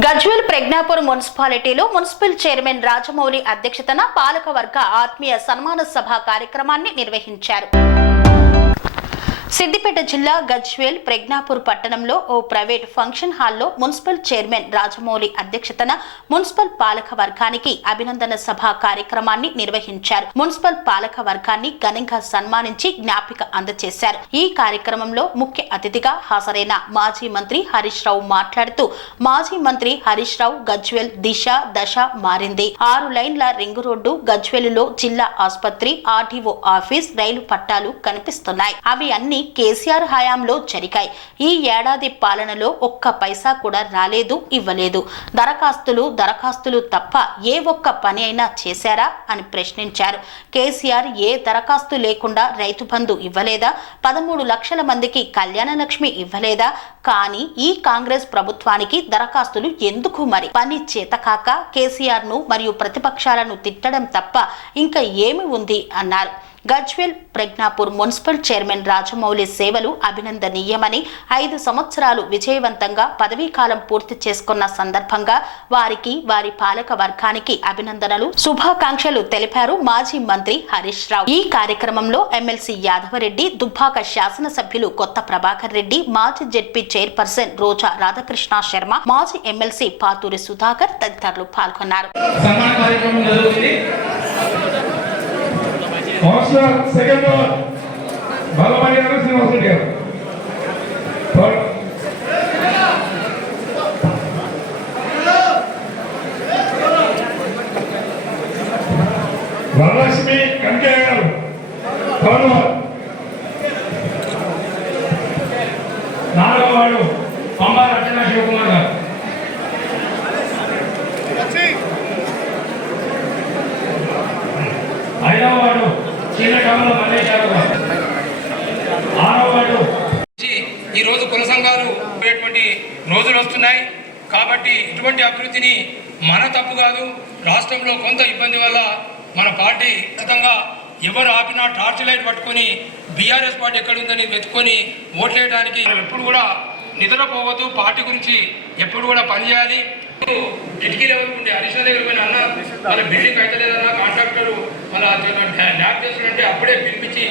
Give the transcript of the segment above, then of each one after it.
గజ్వేల్ ప్రజ్ఞాపూర్ మున్సిపాలిటీలో municipal chairman Rajamouli అధ్యక్షతన పాలకవర్గ ఆత్మీయ సన్మాన సభ కార్యక్రమాన్ని నిర్వహించారు. సిద్దిపేట జిల్లా గజ్వేల్ ప్రజ్ఞాపూర్ పట్టణంలో ఓ ప్రైవేట్ ఫంక్షన్ హాల్లో మున్సిపల్ చైర్మన్ రాజమౌళి అధ్యక్షతన మున్సిపల్ పాలక వర్గానికి అభినందన సభ కార్యక్రమాన్ని నిర్వహించారు. మున్సిపల్ పాలక వర్గాన్ని ఘనంగా సన్మానించి జ్ఞాపిక అందజేశారు. ఈ కార్యక్రమంలో ముఖ్య అతిథిగా హాజరైన మాజీ మంత్రి హరీష్ రావు మాట్లాడుతూ మాజీ మంత్రి హరీష్ రావు గజ్వేల్ దిశ దశ మారింది. ఆరు లైన్ల రింగు రోడ్డు గజ్వేలులో జిల్లా ఆసుపత్రి ఆర్డీఓ ఆఫీస్ రైలు పట్టాలు కనిపిస్తున్నాయి. అవి అన్ని కేసీఆర్ హయాంలో జరిగాయి. ఈ ఏడాది పాలనలో ఒక్క పైసా కూడా రాలేదు ఇవ్వలేదు. దరఖాస్తులు దరఖాస్తులు తప్ప ఏ ఒక్క పని అయినా చేశారా అని ప్రశ్నించారు. కేసీఆర్ ఏ దరఖాస్తు లేకుండా రైతు బంధు ఇవ్వలేదా? పదమూడు లక్షల మందికి కళ్యాణ లక్ష్మి ఇవ్వలేదా? కానీ ఈ కాంగ్రెస్ ప్రభుత్వానికి దరఖాస్తులు ఎందుకు మరి? పని చేతకాక కేసీఆర్ను మరియు ప్రతిపక్షాలను తిట్టడం తప్ప ఇంకా ఏమి ఉంది? అన్నారు. గజ్వేల్ ప్రజ్ఞాపూర్ మున్సిపల్ చైర్మన్ రాజమౌళి సేవలు అభినందనీయమని ఐదు సంవత్సరాలు విజయవంతంగా పదవీకాలం పూర్తి చేసుకున్న సందర్భంగా వారికి వారి పాలక వర్గానికి అభినందనలు శుభాకాంక్షలు తెలిపారు మాజీ మంత్రి హరీష్ రావు. ఈ కార్యక్రమంలో ఎమ్మెల్సీ యాదవరెడ్డి దుబ్బాక శాసనసభ్యులు కొత్త ప్రభాకర్ రెడ్డి మాజీ జెడ్పీ చైర్పర్సన్ రోజా రాధాకృష్ణ శర్మ మాజీ ఎమ్మెల్సీ పాతూరి సుధాకర్ తదితరులు పాల్గొన్నారు. కౌన్సిలర్ సెకండ్ ఓవర్ బాలమణి గారు శ్రీనివాస రెడ్డి గారు వరలక్ష్మి కంకే గారు. థర్డ్ ఓవర్ నాలుగో వాడు పంబా రచన శివకుమార్ గారు ఐదవ వాడు ఈరోజు ఈ రోజు కుల సంఘాలు రోజులు వస్తున్నాయి. కాబట్టి ఇటువంటి అభివృద్ధిని మన తప్పు కాదు రాష్ట్రంలో కొంత ఇబ్బంది వల్ల మన పార్టీ ఖచ్చితంగా ఎవరు ఆపినా టార్చ్ లైట్ పట్టుకొని బీఆర్ఎస్ పార్టీ ఎక్కడుందని వెతుకొని ఓట్లేయడానికి ఎప్పుడు కూడా నిద్రపోవద్దు. పార్టీ గురించి ఎప్పుడు కూడా పనిచేయాలి. కిటికీ లెవెల్ ఉండే హరీష్ దగ్గర పోయిన అన్న వాళ్ళ బిల్డింగ్ అయితలేదన్న కాంట్రాక్టర్ వాళ్ళ ల్యాబ్ చేస్తున్నట్టే అప్పుడే పిలిపించి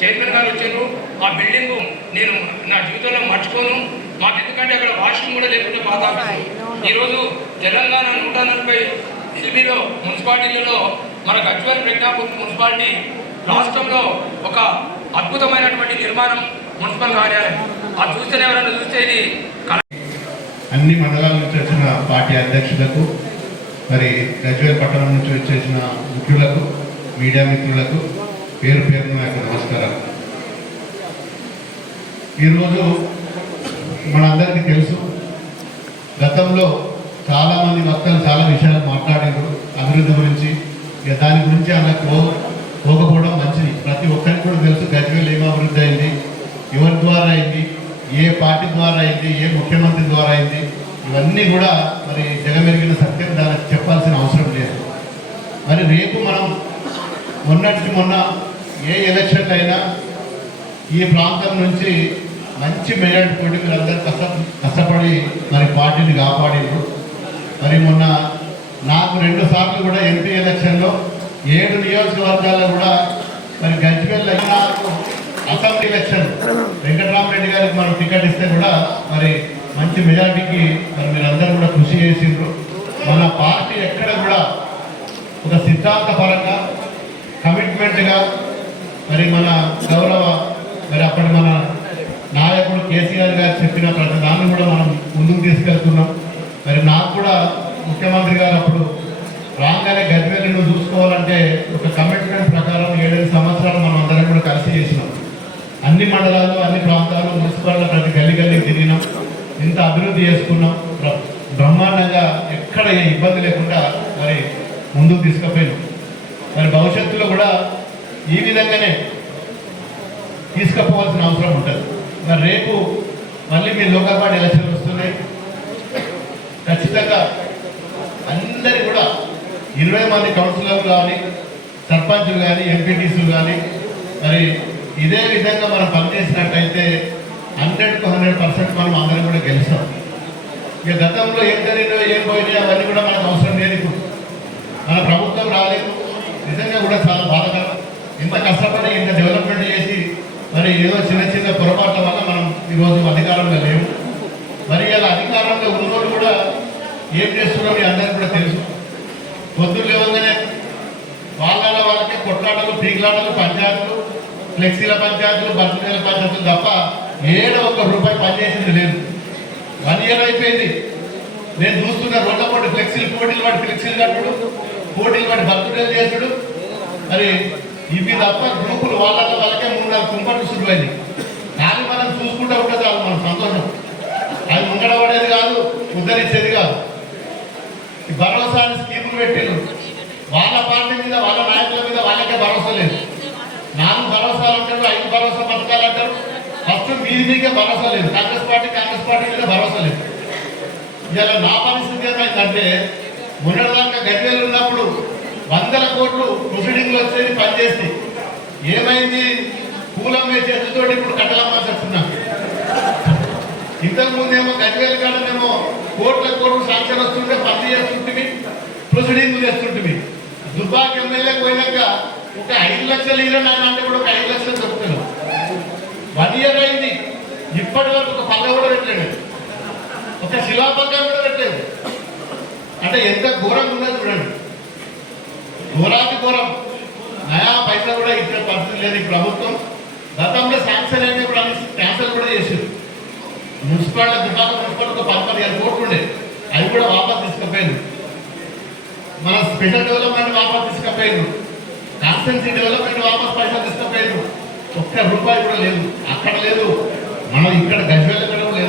చైర్మన్ గారు వచ్చారు. ఆ బిల్డింగ్ నేను నా జీవితంలో మర్చిపోను. మాకు ఎందుకంటే అక్కడ వాష్రూమ్ కూడా లేకుండా బాధ ఈరోజు తెలంగాణ నూట నలభై ఎనిమిదిలో మున్సిపాలిటీలలో మన గజ్వల్ ప్రజ్ఞాపూర్ మున్సిపాలిటీ రాష్ట్రంలో ఒక అద్భుతమైనటువంటి నిర్మాణం మున్సిపల్ కార్యాలయం. అది చూస్తేనే ఎవరైనా చూస్తే ఇది అన్ని మండలాల నుంచి వచ్చిన పార్టీ అధ్యక్షులకు మరి గజ్వేల్ పట్టణం నుంచి వచ్చేసిన ముఖ్యులకు మీడియా మిత్రులకు పేరు పేరున నా నమస్కారం ఈరోజు మనందరికీ తెలుసు గతంలో చాలామంది వక్తలు చాలా విషయాలు మాట్లాడారు అభివృద్ధి గురించి. ఇక దాని గురించి అలా పోకపోవడం మంచిది. ప్రతి ఒక్కరికి కూడా తెలుసు గజ్వేల్ ఏం అభివృద్ధి అయింది ఎవరి ద్వారా అయింది ఏ పార్టీ ద్వారా అయింది ఏ ముఖ్యమంత్రి ద్వారా అయింది ఇవన్నీ కూడా మరి జగమెరిగిన సత్యం దానికి చెప్పాల్సిన అవసరం లేదు. మరి రేపు మనం మొన్నటికి మొన్న ఏ ఎలక్షన్ అయినా ఈ ప్రాంతం నుంచి మంచి మెజార్టీ తోటి మీరందరూ కష్ట కష్టపడి మరి పార్టీని కాపాడిండ్రు మరి మొన్న నాకు రెండు సార్లు కూడా ఎంపీ ఎలక్షన్లో ఏడు నియోజకవర్గాల్లో కూడా మరి గజ్వేల్ అసెంబ్లీ ఎలక్షన్. మనం కూడా మరి మంచి మెజార్టీకి మరి మీరందరూ కూడా కృషి చేసిండ్రు. మన పార్టీ ఎక్కడ కూడా ఒక సిద్ధాంత పరంగా కమిట్మెంట్గా మరి మన గౌరవ మరి అప్పటి మన నాయకుడు కేసీఆర్ గారు చెప్పిన ప్రతి దాన్ని కూడా మనం ముందుకు తీసుకెళ్తున్నాం. మరి నాకు కూడా ముఖ్యమంత్రి గారు అప్పుడు రాగానే గజ్వేలను చూసుకోవాలంటే ఒక కమిట్మెంట్ ప్రకారం ఏడెనిమిది సంవత్సరాలు మనం అందరం కూడా కలిసి చేసినాం అన్ని మండలాలు అన్ని ప్రాంతాలు మున్సిపాలిటీ ప్రతి గల్లి గల్లి తిరిగినాం. ఇంత అభివృద్ధి చేసుకున్నాం. బ్రహ్మాండంగా ఎక్కడ ఏ ఇబ్బంది లేకుండా మరి ముందుకు తీసుకుపోయినాం. మరి భవిష్యత్తులో కూడా ఈ విధంగానే తీసుకుపోవాల్సిన అవసరం ఉంటుంది. మరి రేపు మళ్ళీ మీ లోకల్ ఎలక్షన్లు వస్తున్నాయి. ఖచ్చితంగా అందరి కూడా ఇరవై మంది కౌన్సిలర్లు కానీ సర్పంచ్లు కానీ ఎంపీటీసులు కానీ మరి ఇదే విధంగా మనం పనిచేసినట్టయితే హండ్రెడ్కు హండ్రెడ్ పర్సెంట్ మనం అందరం కూడా గెలుస్తాం. ఇక గతంలో ఏం జరిగినాయో ఏం పోయినాయో అవన్నీ కూడా మనకు అవసరం లేదు ఇప్పుడు. మన ప్రభుత్వం రాలేదు. నిజంగా కూడా చాలా బాధకరం. ఇంత కష్టపడి ఇంత డెవలప్మెంట్ చేసి మరి ఏదో చిన్న చిన్న పొరపాట్ల వల్ల మనం ఈరోజు అధికారంలో లేవు మరి ఇలా అధికారంలో ఉన్నోళ్ళు కూడా ఏం చేస్తున్నారో అందరికీ కూడా తెలుసు. పొద్దున్న లేవగానే వాళ్ళ వాళ్ళకి కొట్లాటలు పీకులాటలు పంచాయతీలు ఫ్లెక్సీల పంచాయతీలు బర్త్డేల పంచాయతీలు తప్ప ఏడో ఒక్క రూపాయి పనిచేసింది లేదు. వన్ ఇయర్ అయిపోయింది. నేను చూస్తున్న రోడ్ల పోటీ ఫ్లెక్సీలు పోటీలు వాటి ఫ్లెక్సీలు కట్టుడు పోటీలు వాటి బర్త్డేలు చేసుడు మరి ఇవి తప్ప గ్రూపులు వాళ్ళ వాళ్ళకే మూడు నాలుగు కుంపట్లు శురువైంది కానీ మనం చూసుకుంటూ ఉంటుంది అది మన సంతోషం అది ఉండడబడేది కాదు ఉద్ధరించేది కాదు ఈ భరోసా అని స్కీములు పెట్టిండ్రు వాళ్ళ పార్టీ మీద వాళ్ళ నాయకుల మీద వాళ్ళకే భరోసా లేదు నాలుగు భరోసాలు అంటారు ఐదు భరోసా పథకాలు అంటారు ఫస్ట్ మీది మీకే భరోసా లేదు. కాంగ్రెస్ పార్టీ కాంగ్రెస్ పార్టీ మీద భరోసా లేదు. ఇవాళ నా పరిస్థితి ఏమైందంటే మొన్నటిదాకా గదివేలు ఉన్నప్పుడు వందల కోట్లు ప్రొసీడింగ్లు వచ్చేది పనిచేసి. ఏమైంది? పూలమ్మే చేతులతోటి ఇప్పుడు కట్టలమ్మాల్సి వస్తున్నాం ఇంతకు ముందేమో గదివేలు కాడనేమో కోట్ల కోట్లు సాంక్షన్ వస్తుంటే పని చేస్తుంటివి ప్రొసీడింగ్లు చేస్తుంటివి దుబ్బాక్ ఎమ్మెల్యే పోయినాక ఒక ఐదు లక్షలు ఇరవై నాన్న అంటే కూడా ఒక ఐదు లక్షలు చెప్తాను వన్ ఇయర్ అయింది ఇప్పటి వరకు ఒక పెట్టలేదు. ఒక శిలాపంగా కూడా పెట్టలేదు. అంటే ఎంత ఘోరంగా ఉన్నది చూడండి. ఘోరాది ఘోరం. నయా పైసా కూడా ఇచ్చే పరిస్థితి లేదు ఈ ప్రభుత్వం. గతంలో శాంక్షన్ అయితే ఇప్పుడు అన్ని క్యాన్సల్ కూడా చేసారు మున్సిపాలిటీ దుకాణం మున్సిపాలిటీ ఒక పది పదిహేను కోట్లు ఉండే. అవి కూడా వాపస్ తీసుకుపోయింది. మన స్పెషల్ డెవలప్మెంట్ వాపస్ తీసుకుపోయింది. కాన్స్టెన్సీ డెవలప్మెంట్ వాపస్ పైసలు తీసుకుపోయింది. ఒక్క రూపాయి కూడా లేదు. అక్కడ లేదు. మనం ఇక్కడ Gajwel